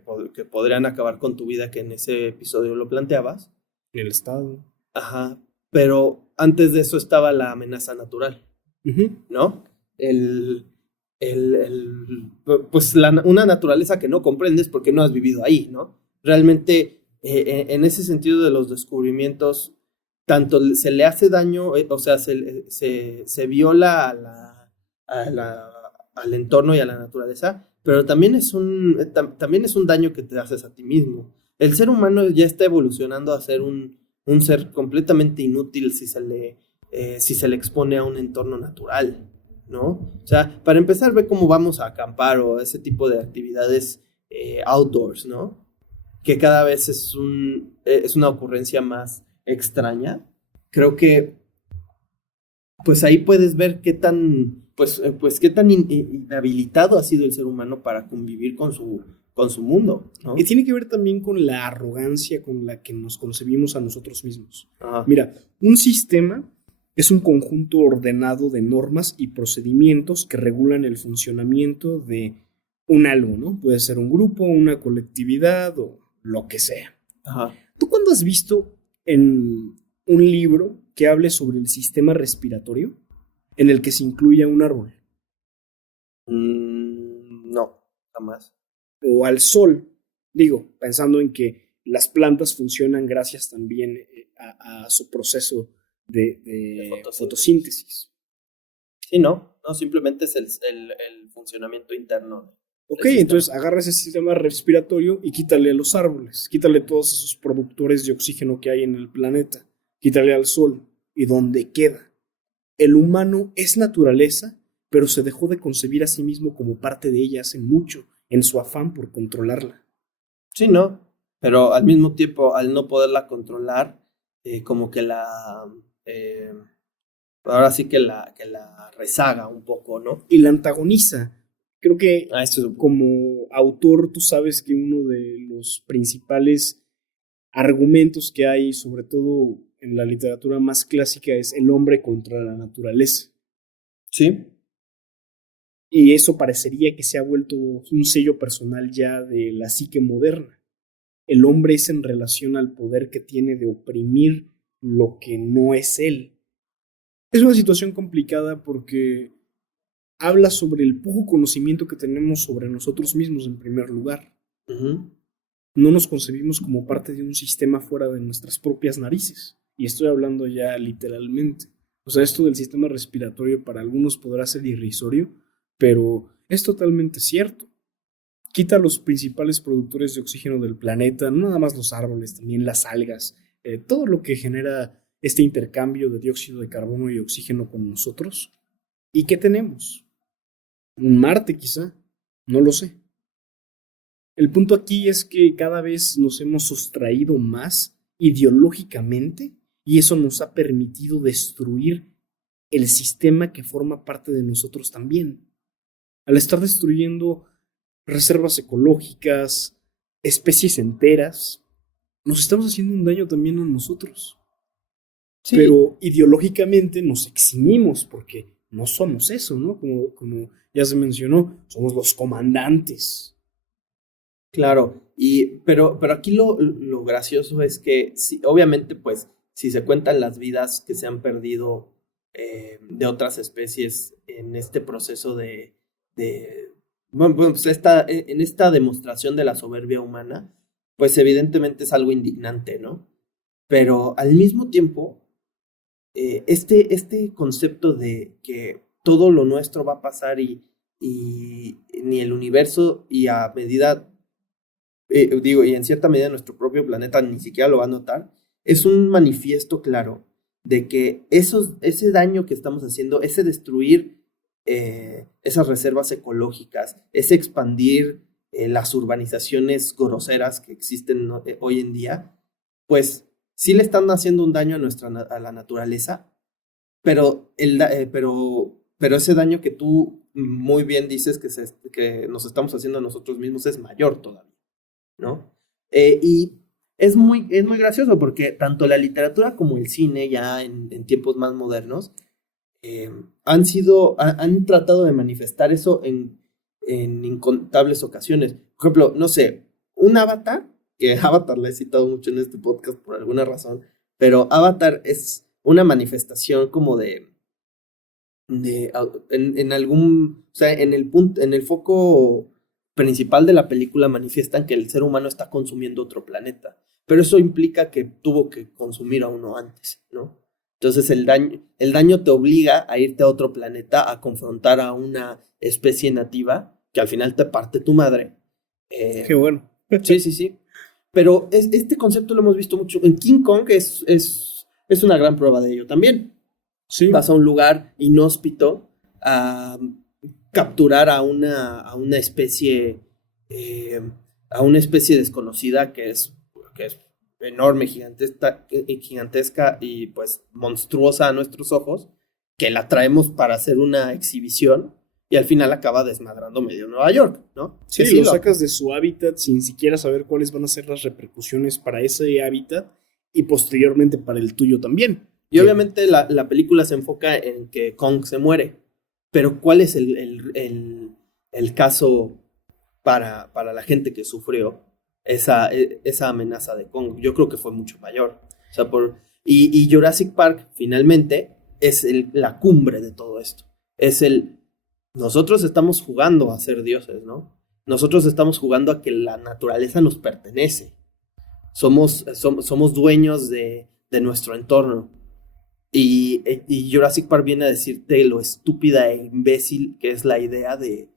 podrían acabar con tu vida, que en ese episodio lo planteabas. El Estado. Ajá. Pero antes de eso estaba la amenaza natural, Uh-huh. ¿no? Pues una naturaleza que no comprendes porque no has vivido ahí, ¿no? Realmente, en ese sentido de los descubrimientos, tanto se le hace daño, o sea, se viola al entorno y a la naturaleza, pero también es un daño que te haces a ti mismo. El ser humano ya está evolucionando a ser un ser completamente inútil si se le expone a un entorno natural. ¿no? O sea, para empezar, ve cómo vamos a acampar o ese tipo de actividades outdoors, ¿no? Que cada vez es una ocurrencia más extraña. Creo que, pues ahí puedes ver qué tan, qué tan inhabilitado ha sido el ser humano para convivir con su mundo, ¿no? Y tiene que ver también con la arrogancia con la que nos concebimos a nosotros mismos. Ajá. Mira, un sistema es un conjunto ordenado de normas y procedimientos que regulan el funcionamiento de un algo, ¿no? Puede ser un grupo, una colectividad o lo que sea. Ajá. ¿Tú cuándo has visto en un libro que hable sobre el sistema respiratorio en el que se incluya un árbol? No, jamás. O al sol, digo, pensando en que las plantas funcionan gracias también a su proceso de fotosíntesis. Sí, no, simplemente es el funcionamiento interno. Ok, entonces agarra ese sistema respiratorio y quítale a los árboles, quítale todos esos productores de oxígeno que hay en el planeta, quítale al sol, y ¿dónde queda? El humano es naturaleza, pero se dejó de concebir a sí mismo como parte de ella hace mucho, en su afán por controlarla. Sí, no, pero al mismo tiempo, al no poderla controlar, como que ahora sí que la rezaga un poco, ¿no? Y la antagoniza. Creo que Esto es como autor tú sabes que uno de los principales argumentos que hay, sobre todo en la literatura más clásica, es el hombre contra la naturaleza. Sí. Y eso parecería que se ha vuelto un sello personal ya de la psique moderna. El hombre es en relación al poder que tiene de oprimir lo que no es él. Es una situación complicada porque habla sobre el poco conocimiento que tenemos sobre nosotros mismos en primer lugar. Uh-huh. No nos concebimos como parte de un sistema fuera de nuestras propias narices. Y estoy hablando ya literalmente. O sea, esto del sistema respiratorio para algunos podrá ser irrisorio, pero es totalmente cierto. Quita los principales productores de oxígeno del planeta, no nada más los árboles, también las algas, todo lo que genera este intercambio de dióxido de carbono y oxígeno con nosotros. ¿Y qué tenemos? ¿Un Marte quizá? No lo sé. El punto aquí es que cada vez nos hemos sustraído más ideológicamente y eso nos ha permitido destruir el sistema que forma parte de nosotros también. Al estar destruyendo reservas ecológicas, especies enteras, nos estamos haciendo un daño también a nosotros. Sí. Pero ideológicamente nos eximimos porque no somos eso, ¿no? Como ya se mencionó, somos los comandantes. Claro, pero aquí lo gracioso es que, sí, obviamente, pues, si se cuentan las vidas que se han perdido de otras especies en este proceso pues en esta demostración de la soberbia humana, pues evidentemente es algo indignante, ¿no? Pero al mismo tiempo, este concepto de que todo lo nuestro va a pasar y ni el universo y a medida, y en cierta medida nuestro propio planeta ni siquiera lo va a notar, es un manifiesto claro de que ese daño que estamos haciendo, ese destruir esas reservas ecológicas, ese expandir las urbanizaciones groseras que existen hoy en día, pues sí le están haciendo un daño a la naturaleza, pero ese daño que tú muy bien dices que nos estamos haciendo a nosotros mismos es mayor todavía, ¿no? Y es muy gracioso porque tanto la literatura como el cine ya en tiempos más modernos han tratado de manifestar eso en incontables ocasiones. Por ejemplo, no sé, un Avatar, que Avatar la he citado mucho en este podcast por alguna razón, pero Avatar es una manifestación como en algún, o sea, en el foco principal de la película manifiestan que el ser humano está consumiendo otro planeta, pero eso implica que tuvo que consumir a uno antes, ¿no? Entonces el daño te obliga a irte a otro planeta, a confrontar a una especie nativa que al final te parte tu madre. Qué bueno. Sí. Pero este concepto lo hemos visto mucho. En King Kong es una gran prueba de ello también. Sí. Vas a un lugar inhóspito, a capturar a una especie desconocida que es enorme, gigantesca y pues monstruosa a nuestros ojos, que la traemos para hacer una exhibición y al final acaba desmadrando medio Nueva York, ¿no? Sí, lo sacas de su hábitat sin siquiera saber cuáles van a ser las repercusiones para ese hábitat y posteriormente para el tuyo también. Y obviamente la película se enfoca en que Kong se muere, pero ¿cuál es el caso para la gente que sufrió esa amenaza de Kong? Yo creo que fue mucho mayor. O sea, y Jurassic Park finalmente es la cumbre de todo esto. Nosotros estamos jugando a ser dioses, ¿no? Nosotros estamos jugando a que la naturaleza nos pertenece. Somos dueños de nuestro entorno. Y Jurassic Park viene a decirte lo estúpida e imbécil que es la idea de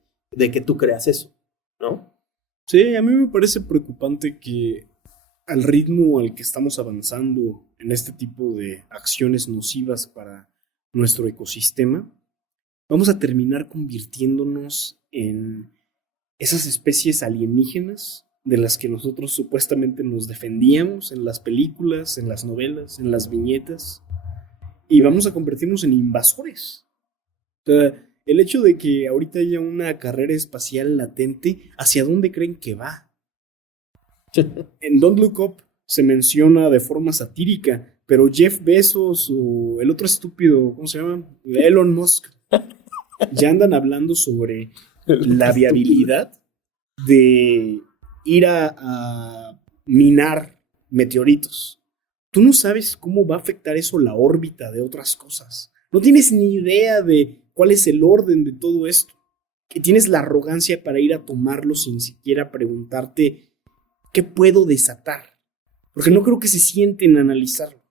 que tú creas eso, ¿no? Sí, a mí me parece preocupante que al ritmo al que estamos avanzando en este tipo de acciones nocivas para nuestro ecosistema, vamos a terminar convirtiéndonos en esas especies alienígenas de las que nosotros supuestamente nos defendíamos en las películas, en las novelas, en las viñetas, y vamos a convertirnos en invasores. O sea, el hecho de que ahorita haya una carrera espacial latente, ¿hacia dónde creen que va? En Don't Look Up se menciona de forma satírica, pero Jeff Bezos o el otro estúpido, ¿cómo se llama? Elon Musk, ya andan hablando sobre la viabilidad de ir a minar meteoritos. Tú no sabes cómo va a afectar eso la órbita de otras cosas. No tienes ni idea de cuál es el orden de todo esto. Que tienes la arrogancia para ir a tomarlo sin siquiera preguntarte qué puedo desatar. Porque no creo que se sienten a analizarlo.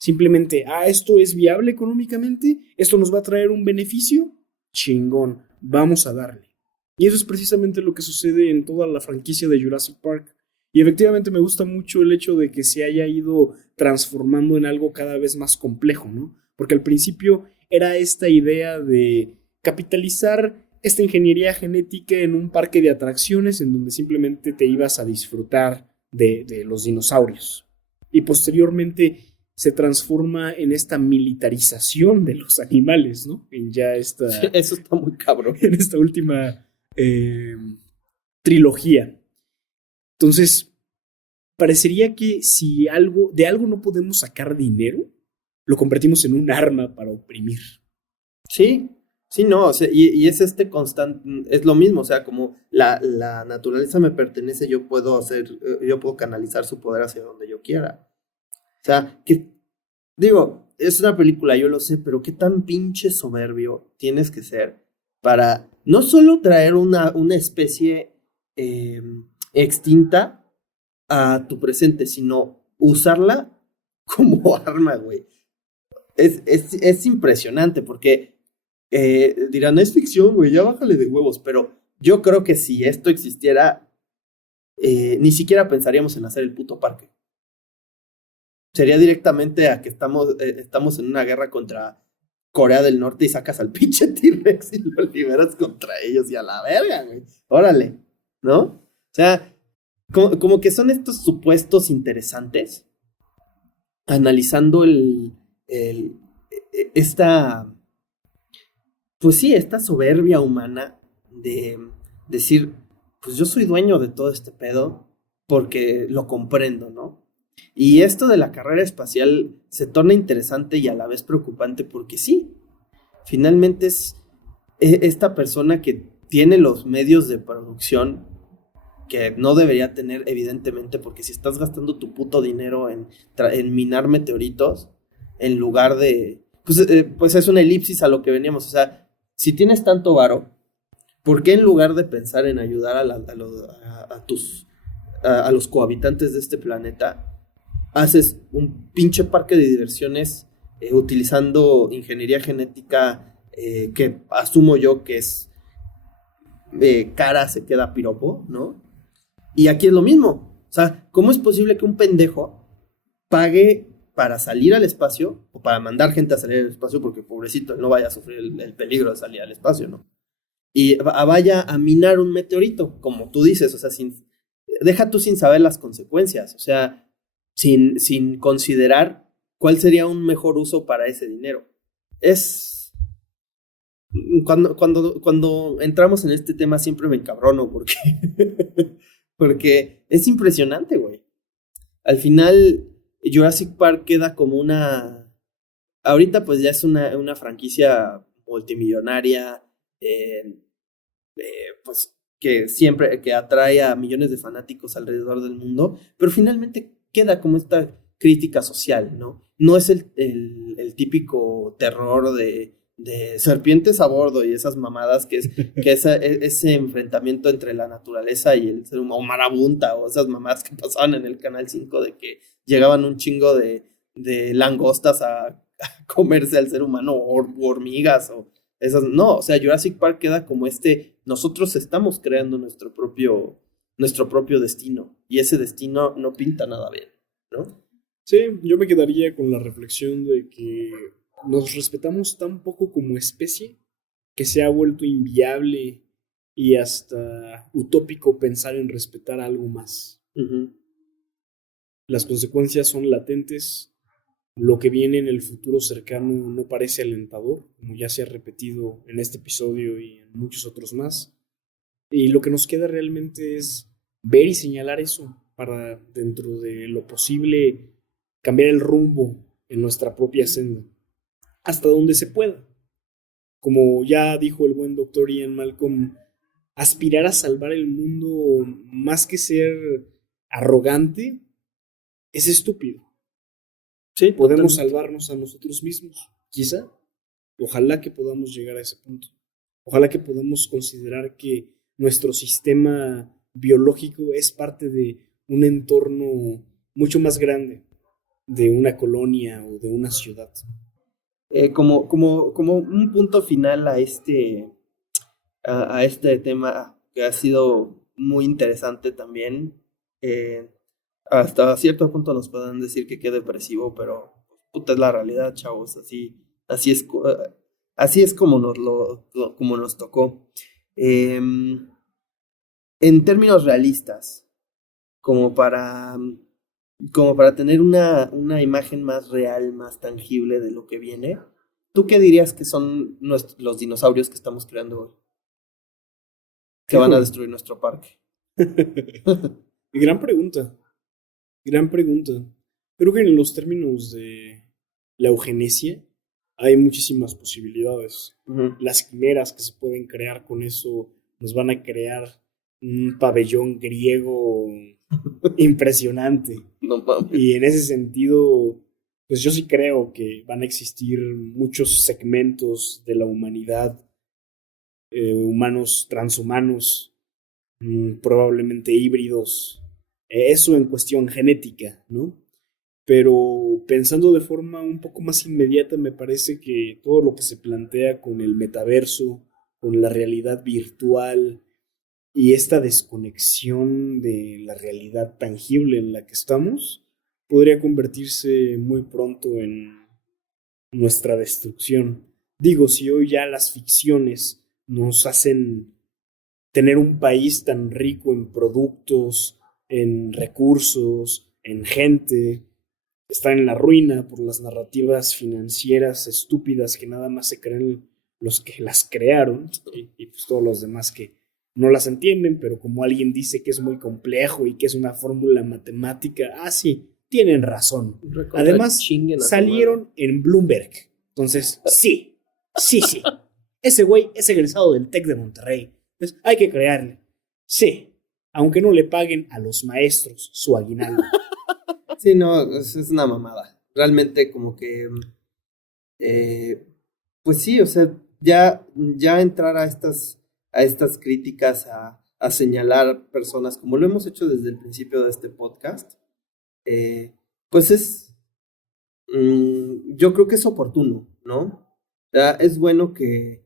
Simplemente, ¿esto es viable económicamente? ¿Esto nos va a traer un beneficio? Chingón, vamos a darle. Y eso es precisamente lo que sucede en toda la franquicia de Jurassic Park. Y efectivamente me gusta mucho el hecho de que se haya ido transformando en algo cada vez más complejo, ¿no? Porque al principio era esta idea de capitalizar esta ingeniería genética en un parque de atracciones en donde simplemente te ibas a disfrutar de los dinosaurios. Y posteriormente se transforma en esta militarización de los animales, ¿no? En ya esta... Sí, eso está muy cabrón. En esta última trilogía. Entonces, parecería que si de algo no podemos sacar dinero, lo convertimos en un arma para oprimir. Sí, no, o sea, y es constante, es lo mismo, o sea, como la naturaleza me pertenece, yo puedo canalizar su poder hacia donde yo quiera. O sea, es una película, yo lo sé, pero qué tan pinche soberbio tienes que ser para no solo traer una especie extinta a tu presente, sino usarla como arma, güey. Es impresionante porque dirán, es ficción, güey, ya bájale de huevos, pero yo creo que si esto existiera, ni siquiera pensaríamos en hacer el puto parque. Sería directamente a que estamos en una guerra contra Corea del Norte y sacas al pinche T-Rex y lo liberas contra ellos y a la verga, güey. Órale, ¿no? O sea, como que son estos supuestos interesantes analizando esta soberbia humana de decir, pues yo soy dueño de todo este pedo porque lo comprendo, ¿no? Y esto de la carrera espacial se torna interesante y a la vez preocupante porque sí, finalmente es esta persona que tiene los medios de producción que no debería tener, evidentemente, porque si estás gastando tu puto dinero en minar meteoritos, en lugar de... Pues es una elipsis a lo que veníamos. O sea, si tienes tanto varo, ¿por qué en lugar de pensar en ayudar a los cohabitantes de este planeta, haces un pinche parque de diversiones utilizando ingeniería genética que asumo yo que es cara se queda piropo, ¿no? Y aquí es lo mismo. O sea, ¿cómo es posible que un pendejo pague para salir al espacio, o para mandar gente a salir al espacio, porque pobrecito, no vaya a sufrir el peligro de salir al espacio, ¿no? Y vaya a minar un meteorito, como tú dices, o sea, deja tú sin saber las consecuencias, o sea, sin considerar cuál sería un mejor uso para ese dinero. Cuando entramos en este tema siempre me encabrono porque, porque es impresionante, güey. Al final, Jurassic Park queda como ahorita pues ya es una franquicia multimillonaria, pues que atrae a millones de fanáticos alrededor del mundo, pero finalmente queda como esta crítica social, ¿no? No es el típico terror de serpientes a bordo y esas mamadas que ese enfrentamiento entre la naturaleza y el ser humano, o marabunta, o esas mamadas que pasaban en el Canal 5 de que llegaban un chingo de langostas a comerse al ser humano, o hormigas, o esas. No, o sea, Jurassic Park queda como nosotros estamos creando nuestro propio destino, y ese destino no pinta nada bien, ¿no? Sí, yo me quedaría con la reflexión de que nos respetamos tan poco como especie que se ha vuelto inviable y hasta utópico pensar en respetar algo más. Uh-huh. Las consecuencias son latentes. Lo que viene en el futuro cercano no parece alentador, como ya se ha repetido en este episodio y en muchos otros más. Y lo que nos queda realmente es ver y señalar eso para, dentro de lo posible, cambiar el rumbo en nuestra propia senda, hasta donde se pueda. Como ya dijo el buen doctor Ian Malcolm, aspirar a salvar el mundo más que ser arrogante es estúpido. Sí, podemos totalmente salvarnos a nosotros mismos, quizá. Ojalá que podamos llegar a ese punto. Ojalá que podamos considerar que nuestro sistema biológico es parte de un entorno mucho más grande, de una colonia o de una ciudad. Como un punto final a este tema que ha sido muy interesante también. Hasta cierto punto nos pueden decir que qué depresivo, pero puta, es la realidad, chavos. Así es como como nos tocó. En términos realistas, como para tener una imagen más real, más tangible de lo que viene, ¿tú qué dirías que son los dinosaurios que estamos creando hoy? Que van a destruir nuestro parque. Gran pregunta. Creo que en los términos de la eugenesia hay muchísimas posibilidades. Uh-huh. Las quimeras que se pueden crear con eso nos van a crear un pabellón griego impresionante. No mames. Y en ese sentido, pues yo sí creo que van a existir muchos segmentos de la humanidad, humanos, transhumanos, probablemente híbridos, eso en cuestión genética, ¿no? Pero pensando de forma un poco más inmediata, me parece que todo lo que se plantea con el metaverso, con la realidad virtual y esta desconexión de la realidad tangible en la que estamos, podría convertirse muy pronto en nuestra destrucción. Digo, si hoy ya las ficciones nos hacen tener un país tan rico en productos, en recursos, en gente, está en la ruina por las narrativas financieras estúpidas que nada más se creen los que las crearon y pues todos los demás que no las entienden, pero como alguien dice que es muy complejo y que es una fórmula matemática, sí, tienen razón. Además, salieron en Bloomberg. Entonces, sí. Ese güey es egresado del TEC de Monterrey. Pues hay que crearle. Sí, aunque no le paguen a los maestros su aguinaldo. Sí, no, es una mamada. Realmente como que, pues sí, o sea, ya entrar a estas críticas, a señalar personas, como lo hemos hecho desde el principio de este podcast, pues yo creo que es oportuno, ¿no? Es bueno que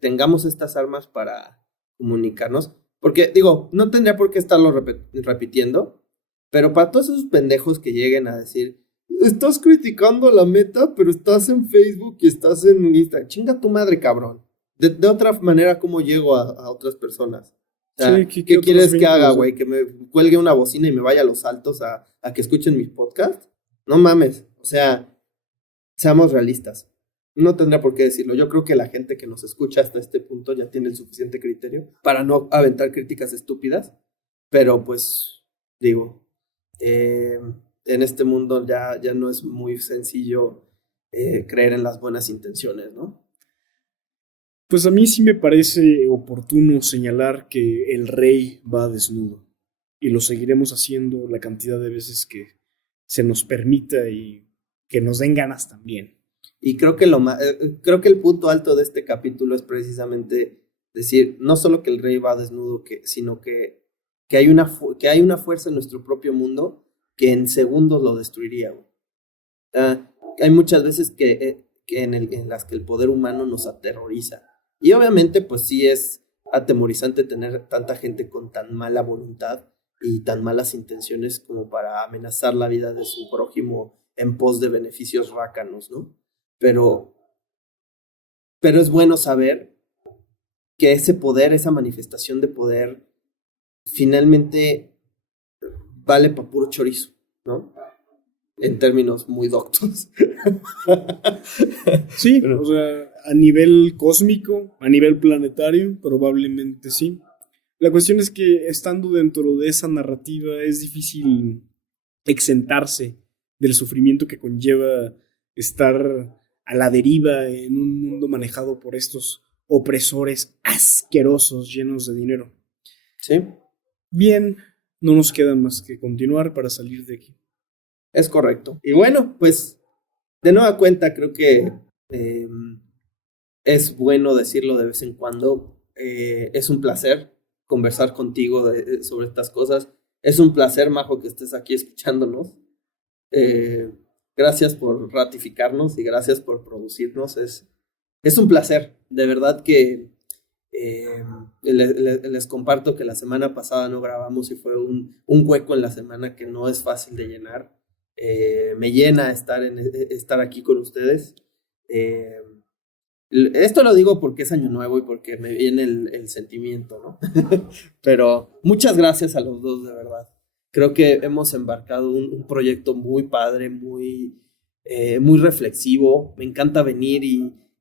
tengamos estas armas para comunicarnos, porque digo, no tendría por qué estarlo repitiendo, pero para todos esos pendejos que lleguen a decir, estás criticando la Meta, pero estás en Facebook y estás en Instagram. Chinga tu madre, cabrón. De otra manera, ¿cómo llego a otras personas? O sea, Sí, ¿qué otros quieres que vínculos, haga, no? güey? ¿Que me cuelgue una bocina y me vaya a los altos a que escuchen mis podcasts? No mames. O sea, seamos realistas. No tendría por qué decirlo. Yo creo que la gente que nos escucha hasta este punto ya tiene el suficiente criterio para no aventar críticas estúpidas. Pero pues, digo, en este mundo ya no es muy sencillo creer en las buenas intenciones, ¿no? Pues a mí sí me parece oportuno señalar que el rey va desnudo y lo seguiremos haciendo la cantidad de veces que se nos permita y que nos den ganas también. Y creo que creo que el punto alto de este capítulo es precisamente decir, no solo que el rey va desnudo, sino que hay que hay una fuerza en nuestro propio mundo que en segundos lo destruiría, güey. Hay muchas veces que en las que el poder humano nos aterroriza. Y obviamente, pues sí es atemorizante tener tanta gente con tan mala voluntad y tan malas intenciones como para amenazar la vida de su prójimo en pos de beneficios rácanos, ¿no? Pero es bueno saber que ese poder, esa manifestación de poder, finalmente vale para puro chorizo, ¿no? En términos muy doctos. Sí, Pero- o sea, a nivel cósmico, a nivel planetario, probablemente sí. La cuestión es que estando dentro de esa narrativa es difícil exentarse del sufrimiento que conlleva estar a la deriva en un mundo manejado por estos opresores asquerosos llenos de dinero. Sí, Bien, no nos queda más que continuar para salir de aquí. es correcto. Y bueno, pues de nueva cuenta creo que es bueno decirlo de vez en cuando. Es un placer conversar contigo sobre estas cosas. Es un placer, Majo, que estés aquí escuchándonos. Eh, Gracias por ratificarnos y gracias por producirnos. Es un placer. De verdad que les comparto que la semana pasada no grabamos y fue un hueco en la semana que no es fácil de llenar. Me llena estar aquí con ustedes. Esto lo digo porque es año nuevo y porque me viene el sentimiento, ¿no? Pero muchas gracias a los dos, de verdad. Creo que hemos embarcado un proyecto muy padre, muy reflexivo. Me encanta venir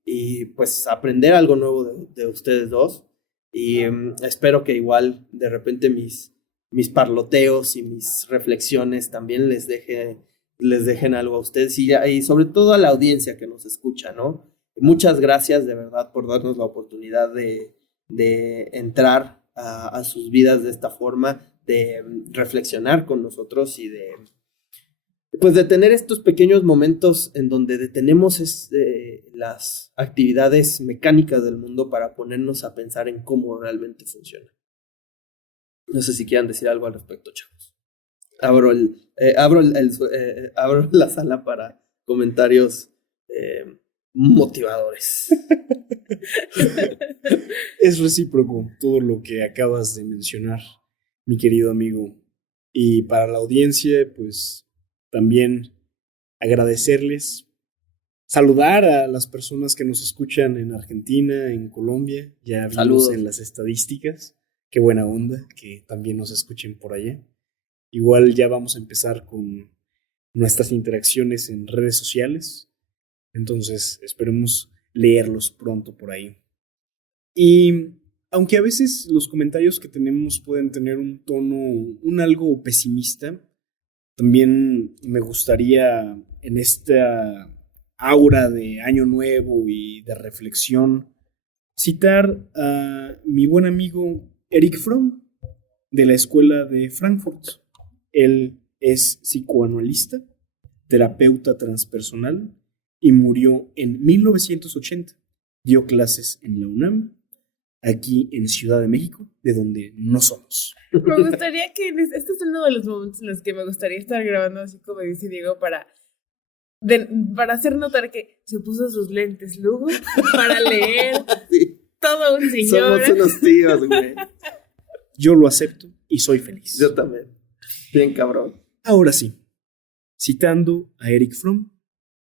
y pues aprender algo nuevo de ustedes dos. Y espero que igual de repente mis parloteos y mis reflexiones también les dejen algo a ustedes y sobre todo a la audiencia que nos escucha, ¿no? Muchas gracias de verdad por darnos la oportunidad de entrar a sus vidas de esta forma, de reflexionar con nosotros y pues de tener estos pequeños momentos en donde detenemos las actividades mecánicas del mundo para ponernos a pensar en cómo realmente funciona. No sé si quieran decir algo al respecto, chavos. Abro la sala para comentarios motivadores. Es recíproco todo lo que acabas de mencionar, mi querido amigo. Y para la audiencia, pues también agradecerles, saludar a las personas que nos escuchan en Argentina, en Colombia. Ya vimos Saludos. en las estadísticas. Qué buena onda que también nos escuchen por allá. Igual ya vamos a empezar con nuestras interacciones en redes sociales. Entonces esperemos leerlos pronto por ahí. Y aunque a veces los comentarios que tenemos pueden tener un tono un algo pesimista, también me gustaría en esta aura de año nuevo y de reflexión citar a mi buen amigo Eric Fromm de la Escuela de Frankfurt. Él es psicoanalista, terapeuta transpersonal y murió en 1980. Dio clases en la UNAM, aquí en Ciudad de México, de donde no somos. Me gustaría que este es uno de los momentos en los que me gustaría estar grabando así como dice Diego para hacer notar que se puso sus lentes luego para leer. Sí. Todo un señor. Somos unos tíos, güey. Yo lo acepto y soy feliz. Yo también. Bien cabrón. Ahora sí, Citando a Eric Fromm,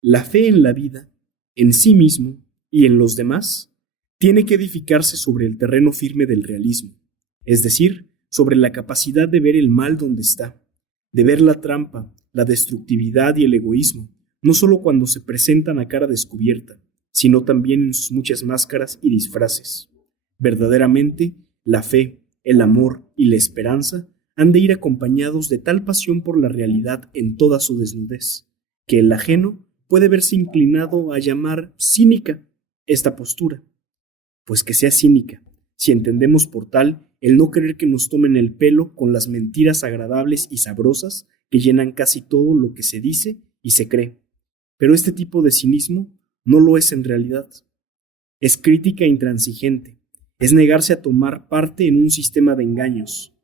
la fe en la vida, en sí mismo y en los demás, tiene que edificarse sobre el terreno firme del realismo, es decir, sobre la capacidad de ver el mal donde está, de ver la trampa, la destructividad y el egoísmo, no solo cuando se presentan a cara descubierta, sino también en sus muchas máscaras y disfraces. Verdaderamente, la fe, el amor y la esperanza han de ir acompañados de tal pasión por la realidad en toda su desnudez, que el ajeno puede verse inclinado a llamar cínica esta postura. Pues que sea cínica, si entendemos por tal el no querer que nos tomen el pelo con las mentiras agradables y sabrosas que llenan casi todo lo que se dice y se cree. Pero este tipo de cinismo no lo es en realidad. Es crítica intransigente, es negarse a tomar parte en un sistema de engaños.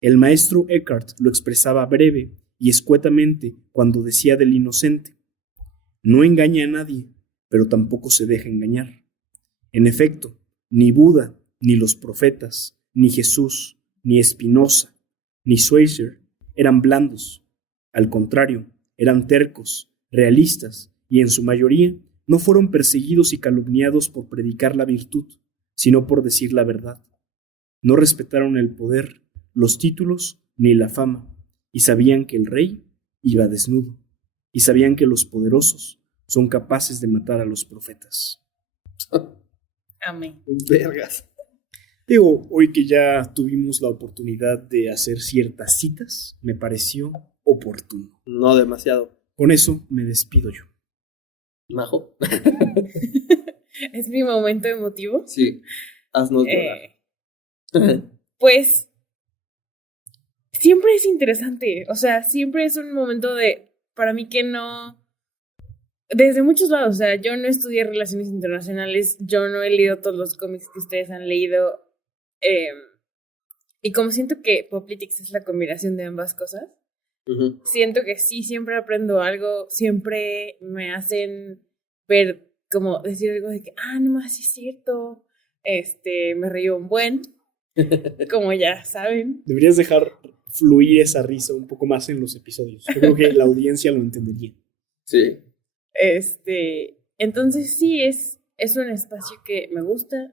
El maestro Eckhart lo expresaba breve y escuetamente cuando decía del inocente: no engaña a nadie, pero tampoco se deja engañar. En efecto, ni Buda, ni los profetas, ni Jesús, ni Spinoza, ni Schweitzer eran blandos. Al contrario, eran tercos, realistas, y en su mayoría no fueron perseguidos y calumniados por predicar la virtud, sino por decir la verdad. No respetaron el poder, los títulos ni la fama, y sabían que el rey iba desnudo, y sabían que los poderosos son capaces de matar a los profetas. Amén. Vergas. Digo, hoy que ya tuvimos la oportunidad de hacer ciertas citas, me pareció oportuno. No demasiado. Con eso me despido yo. Majo. ¿Es mi momento emotivo? Sí. Haznos llorar. Pues siempre es interesante, o sea, siempre es un momento para mí que no, desde muchos lados, o sea, yo no estudié relaciones internacionales, yo no he leído todos los cómics que ustedes han leído, y como siento que Poplitics es la combinación de ambas cosas, siento que sí, siempre aprendo algo, siempre me hacen ver, como decir algo de que, no más, sí es cierto, me río un buen, como ya saben. Deberías dejar fluir esa risa un poco más en los episodios. Yo creo que la audiencia lo entendería. Sí. Entonces sí, es un espacio que me gusta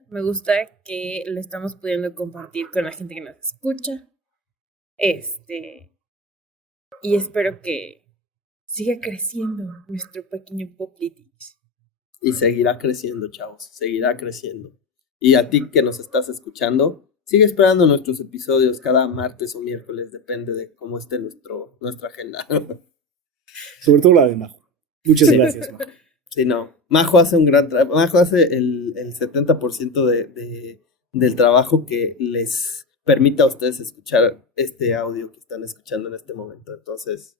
que lo estamos pudiendo compartir con la gente que nos escucha, y espero que siga creciendo nuestro pequeño Poplitics. Y seguirá creciendo, chavos, seguirá creciendo. Y a ti que nos estás escuchando, sigue esperando nuestros episodios cada martes o miércoles, depende de cómo esté nuestra agenda. Sobre todo la de Majo. Muchas gracias, Majo. Sí, no. Majo hace un gran trabajo. Majo hace el 70% del trabajo que les permita a ustedes escuchar este audio que están escuchando en este momento. Entonces,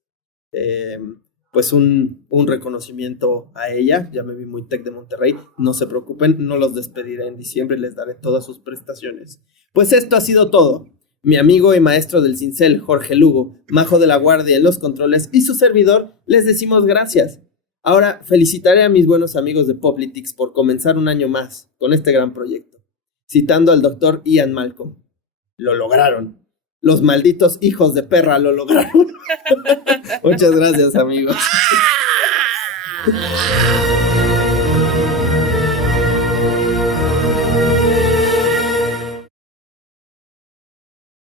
pues un reconocimiento a ella. Ya me vi muy Tec de Monterrey. No se preocupen, no los despediré en diciembre, les daré todas sus prestaciones. Pues esto ha sido todo. Mi amigo y maestro del cincel, Jorge Lugo, Majo de la Guardia en los controles y su servidor, les decimos gracias. Ahora felicitaré a mis buenos amigos de Poplitics por comenzar un año más con este gran proyecto. Citando al doctor Ian Malcolm: lo lograron. Los malditos hijos de perra lo lograron. Muchas gracias, amigos.